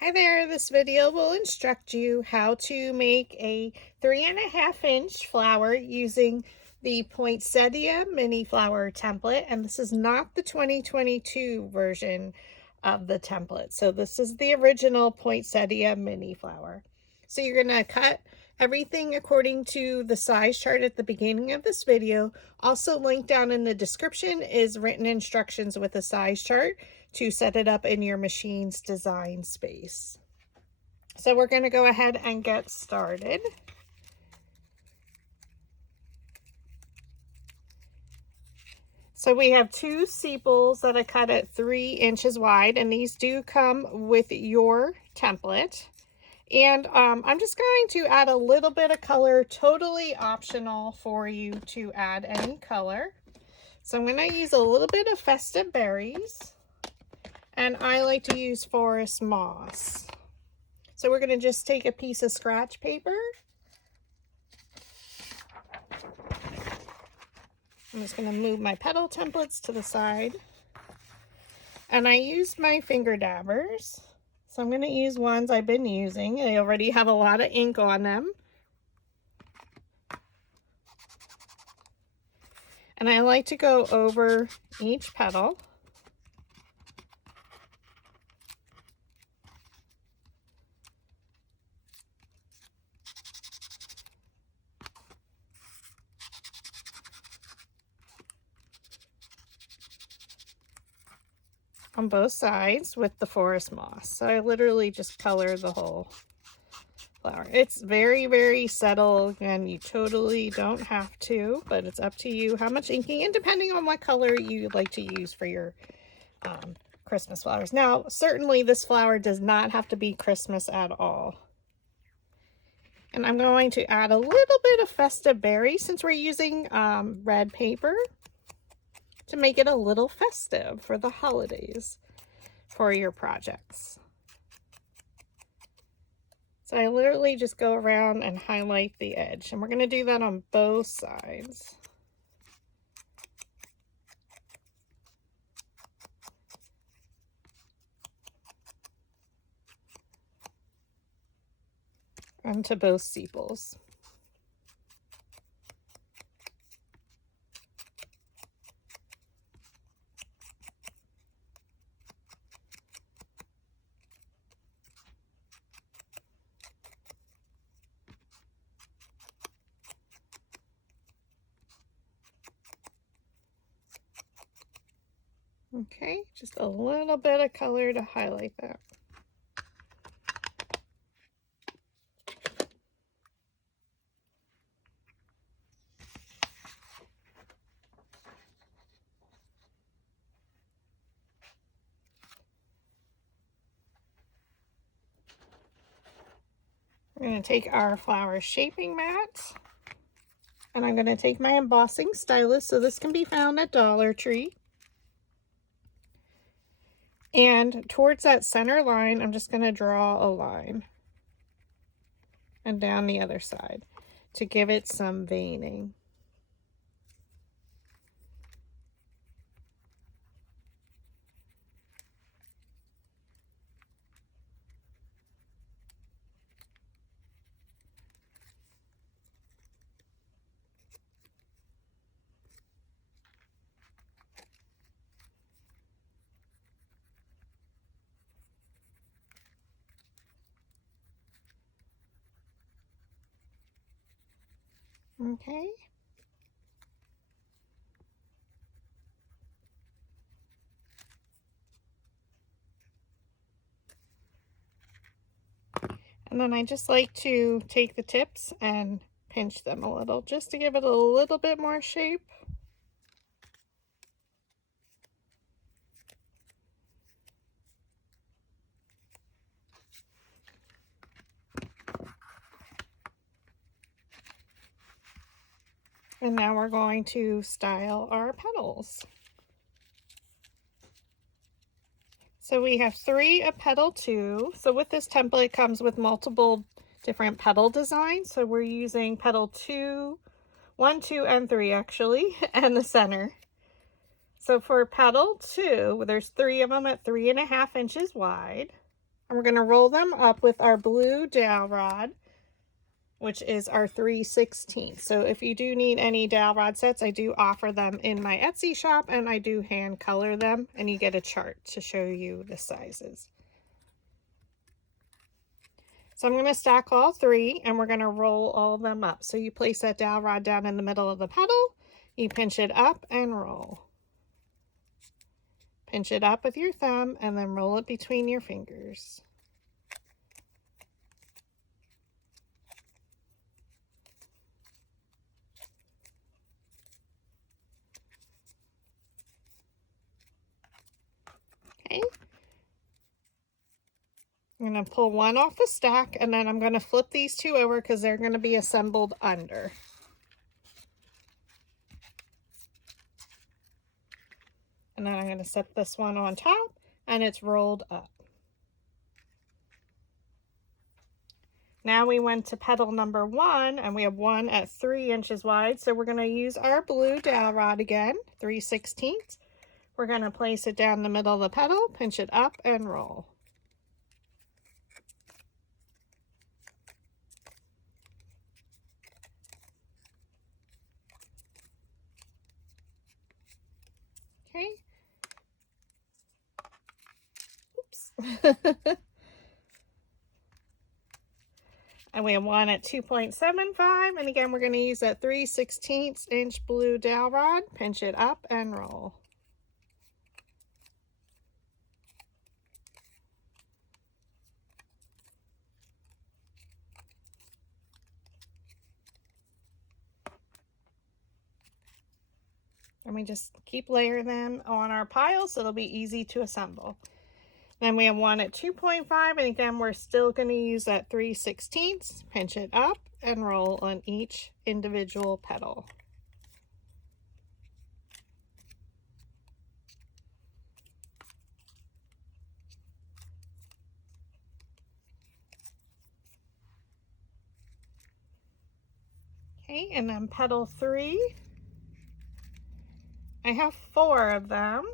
Hi there, this video will instruct you how to make a 3.5-inch flower using the Poinsettia Mini Flower template, and this is not the 2022 version of the template. So this is the original Poinsettia Mini Flower. So you're going to cut everything according to the size chart at the beginning of this video. Also linked down in the description is written instructions with a size chart to set it up in your machine's design space. So we're going to go ahead and get started. So we have two sepals that I cut at 3 inches wide, and these do come with your template. And I'm just going to add a little bit of color, totally optional for you to add any color. So I'm going to use a little bit of festive berries, and I like to use forest moss. So we're going to just take a piece of scratch paper. I'm just going to move my petal templates to the side. And I used my finger dabbers. So I'm going to use ones I've been using. They already have a lot of ink on them. And I like to go over each petal. On both sides with the forest moss. So I literally just color the whole flower. It's very, very subtle, and you totally don't have to, but it's up to you how much inking, and depending on what color you like to use for your Christmas flowers. Now, certainly this flower does not have to be Christmas at all. And I'm going to add a little bit of festive berry since we're using red paper, to make it a little festive for the holidays for your projects. So I literally just go around and highlight the edge, and we're going to do that on both sides. Onto both sepals. Okay, just a little bit of color to highlight that. We're going to take our flower shaping mat, and I'm going to take my embossing stylus. So this can be found at Dollar Tree. And towards that center line, I'm just going to draw a line. And down the other side to give it some veining. Okay. And then I just like to take the tips and pinch them a little just to give it a little bit more shape. And now we're going to style our petals. So we have 3 of petal 2. So with this template, it comes with multiple different petal designs. So we're using petal 2, 1, 2, and 3 actually, and the center. So for petal 2, there's 3 of them at 3.5 inches wide. And we're going to roll them up with our blue dowel rod, which is our 3/16. So if you do need any dowel rod sets, I do offer them in my Etsy shop, and I do hand color them, and you get a chart to show you the sizes. So I'm going to stack all three, and we're going to roll all of them up. So you place that dowel rod down in the middle of the petal, you pinch it up and roll. Pinch it up with your thumb and then roll it between your fingers. Okay. I'm going to pull one off the stack, and then I'm going to flip these two over because they're going to be assembled under. And then I'm going to set this one on top, and it's rolled up. Now we went to petal number 1, and we have one at 3 inches wide. So we're going to use our blue dowel rod again, 3/16. We're going to place it down the middle of the petal, pinch it up, and roll. Okay. Oops. And we have one at 2.75, and again we're going to use that 3/16 inch blue dowel rod, pinch it up and roll. And we just keep layering them on our pile so it'll be easy to assemble. Then we have one at 2.5, and again we're still going to use that 3/16, pinch it up and roll on each individual petal. Okay, and then petal 3, I have 4 of them.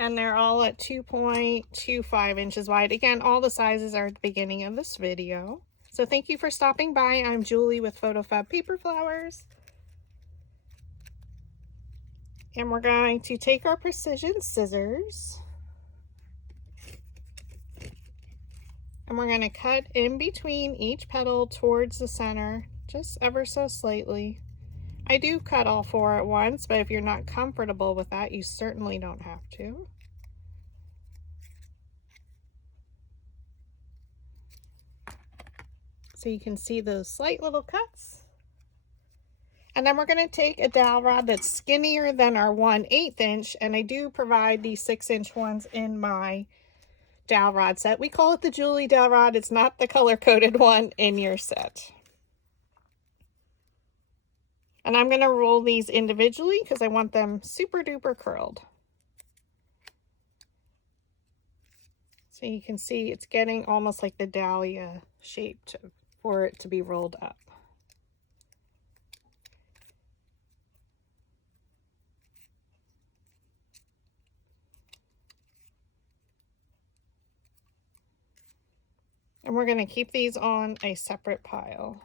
And they're all at 2.25 inches wide. Again, all the sizes are at the beginning of this video. So thank you for stopping by. I'm Julie with PhotoFabPaperFlowers. And we're going to take our precision scissors. And we're going to cut in between each petal towards the center, just ever so slightly. I do cut all 4 at once, but if you're not comfortable with that, you certainly don't have to. So you can see those slight little cuts. And then we're going to take a dowel rod that's skinnier than our 1/8 inch, and I do provide these 6-inch ones in my dowel rod set. We call it the Julie dowel rod. It's not the color-coded one in your set. And I'm going to roll these individually because I want them super duper curled. So you can see it's getting almost like the dahlia shape for it to be rolled up. And we're going to keep these on a separate pile.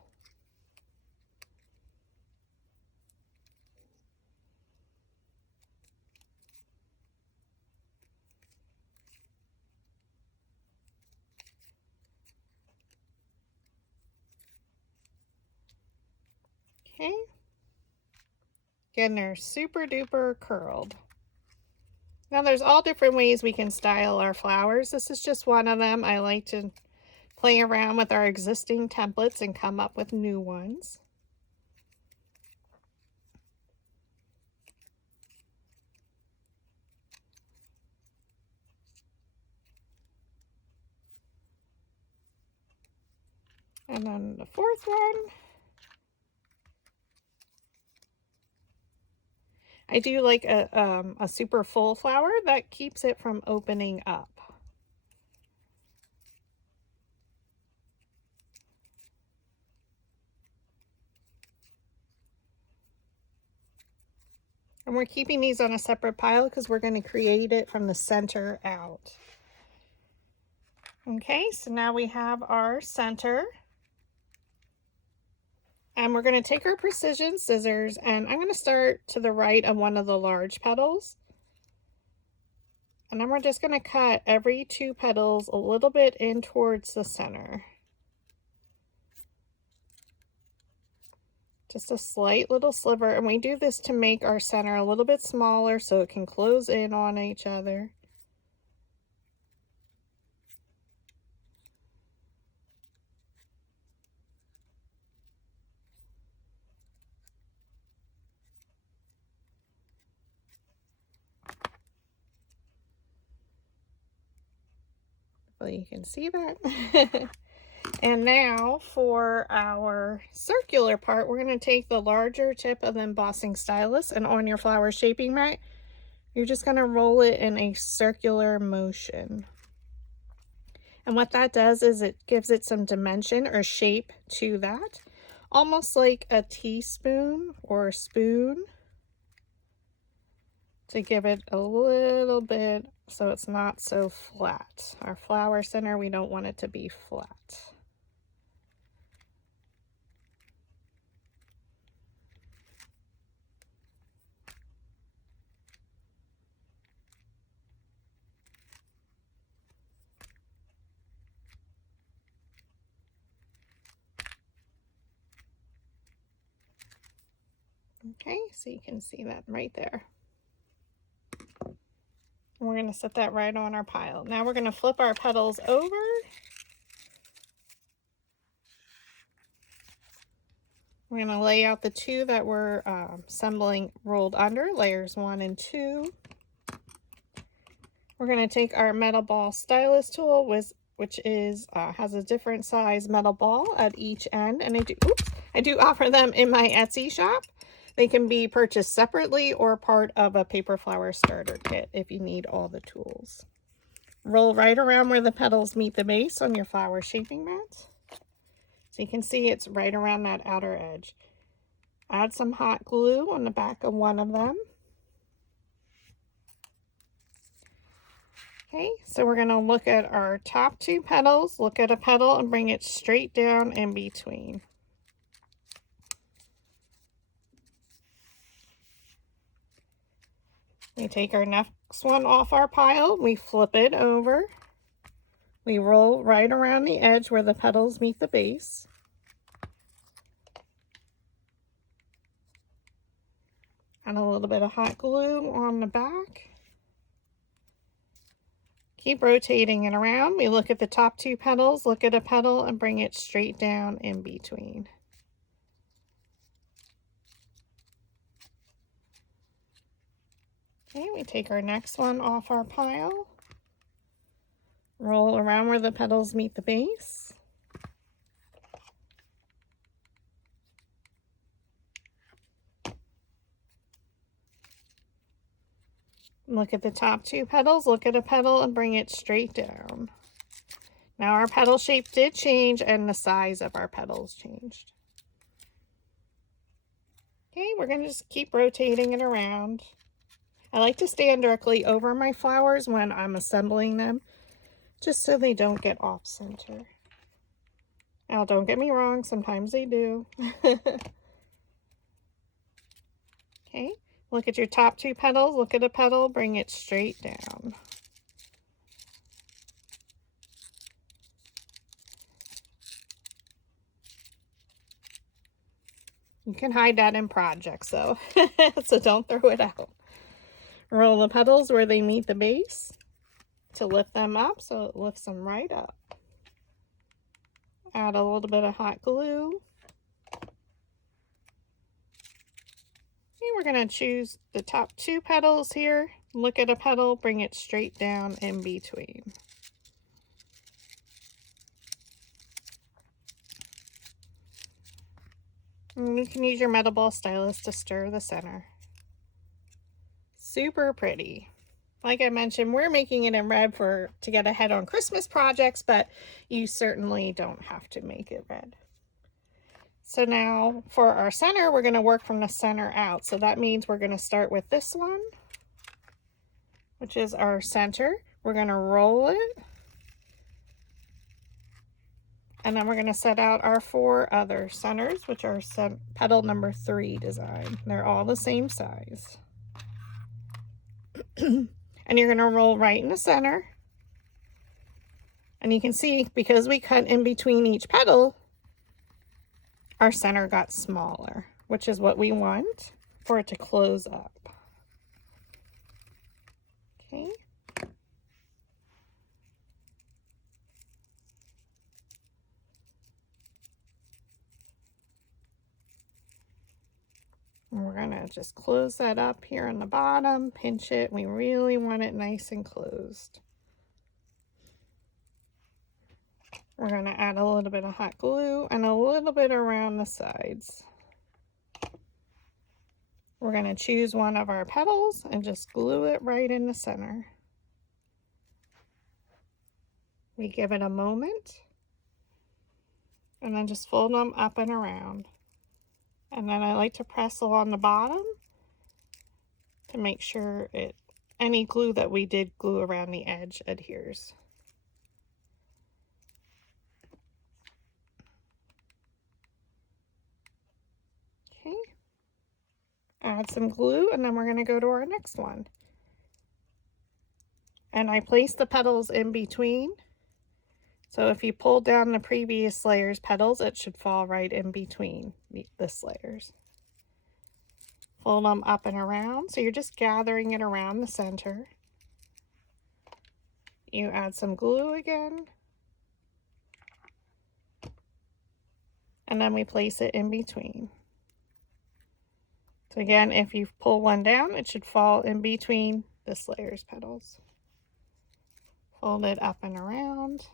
Okay. Again, they're super duper curled. Now there's all different ways we can style our flowers. This is just one of them. I like to play around with our existing templates and come up with new ones. And then the 4th one, I do like a super full flower that keeps it from opening up. And we're keeping these on a separate pile because we're going to create it from the center out. Okay, so now we have our center. And we're going to take our precision scissors, and I'm going to start to the right of one of the large petals. And then we're just going to cut every 2 petals a little bit in towards the center. Just a slight little sliver, and we do this to make our center a little bit smaller so it can close in on each other. Well, you can see that. And now for our circular part, we're going to take the larger tip of the embossing stylus, and on your flower shaping mat, you're just going to roll it in a circular motion. And what that does is it gives it some dimension or shape to that, almost like a teaspoon or a spoon, to give it a little bit so it's not so flat. Our flower center, we don't want it to be flat. Okay, so you can see that right there. We're going to set that right on our pile. Now we're going to flip our petals over. We're going to lay out the 2 that we're assembling rolled under, layers 1 and 2. We're going to take our metal ball stylus tool, which is has a different size metal ball at each end, and I do offer them in my Etsy shop. They can be purchased separately or part of a paper flower starter kit if you need all the tools. Roll right around where the petals meet the base on your flower shaping mat. So you can see it's right around that outer edge. Add some hot glue on the back of one of them. Okay, so we're going to look at our top 2 petals, look at a petal and bring it straight down in between. We take our next one off our pile, we flip it over, we roll right around the edge where the petals meet the base. Add a little bit of hot glue on the back. Keep rotating it around. We look at the top 2 petals, look at a petal, and bring it straight down in between. Okay, we take our next one off our pile. Roll around where the petals meet the base. Look at the top 2 petals, look at a petal, and bring it straight down. Now our petal shape did change and the size of our petals changed. Okay, we're going to just keep rotating it around. I like to stand directly over my flowers when I'm assembling them, just so they don't get off center. Now, don't get me wrong, sometimes they do. Okay, look at your top 2 petals, look at a petal, bring it straight down. You can hide that in projects though, so don't throw it out. Roll the petals where they meet the base to lift them up so it lifts them right up. Add a little bit of hot glue. And we're going to choose the top 2 petals here. Look at a petal, bring it straight down in between. And you can use your metal ball stylus to stir the center. Super pretty. Like I mentioned, we're making it in red to get ahead on Christmas projects, but you certainly don't have to make it red. So now for our center, we're going to work from the center out. So that means we're going to start with this one, which is our center. We're going to roll it. And then we're going to set out our 4 other centers, which are petal number 3 design. They're all the same size. And you're going to roll right in the center. And you can see, because we cut in between each petal, our center got smaller, which is what we want for it to close up. Okay. And we're gonna just close that up here on the bottom, pinch it. We really want it nice and closed. We're gonna add a little bit of hot glue and a little bit around the sides. We're gonna choose one of our petals and just glue it right in the center. We give it a moment and then just fold them up and around. And then I like to press along the bottom to make sure any glue that we did glue around the edge adheres. Okay. Add some glue and then we're going to go to our next one. And I place the petals in between. So if you pull down the previous layer's petals, it should fall right in between this layers. Fold them up and around. So you're just gathering it around the center. You add some glue again. And then we place it in between. So again, if you pull one down, it should fall in between this layer's petals. Fold it up and around.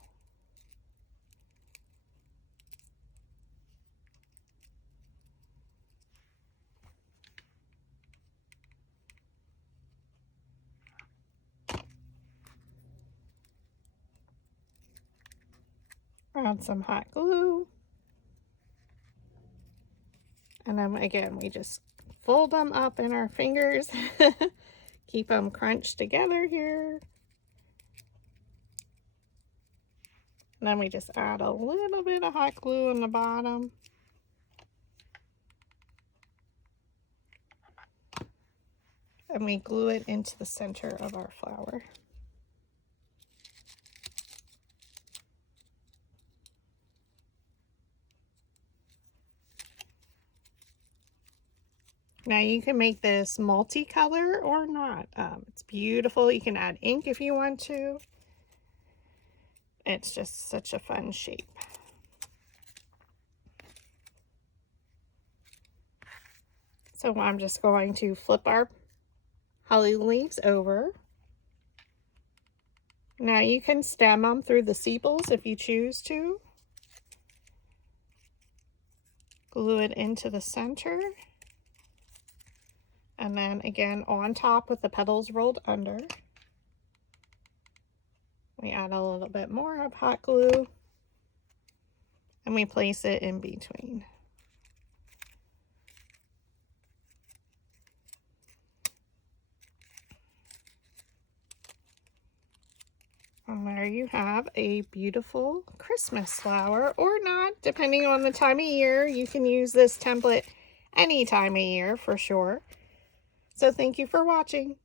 Add some hot glue. And then again, we just fold them up in our fingers. Keep them crunched together here. And then we just add a little bit of hot glue on the bottom. And we glue it into the center of our flower. Now you can make this multicolor or not. It's beautiful. You can add ink if you want to. It's just such a fun shape. So I'm just going to flip our holly leaves over. Now you can stem them through the sepals if you choose to. Glue it into the center. And then again on top with the petals rolled under. We add a little bit more of hot glue and we place it in between. And there you have a beautiful Christmas flower, or not, depending on the time of year. You can use this template any time of year for sure. So thank you for watching.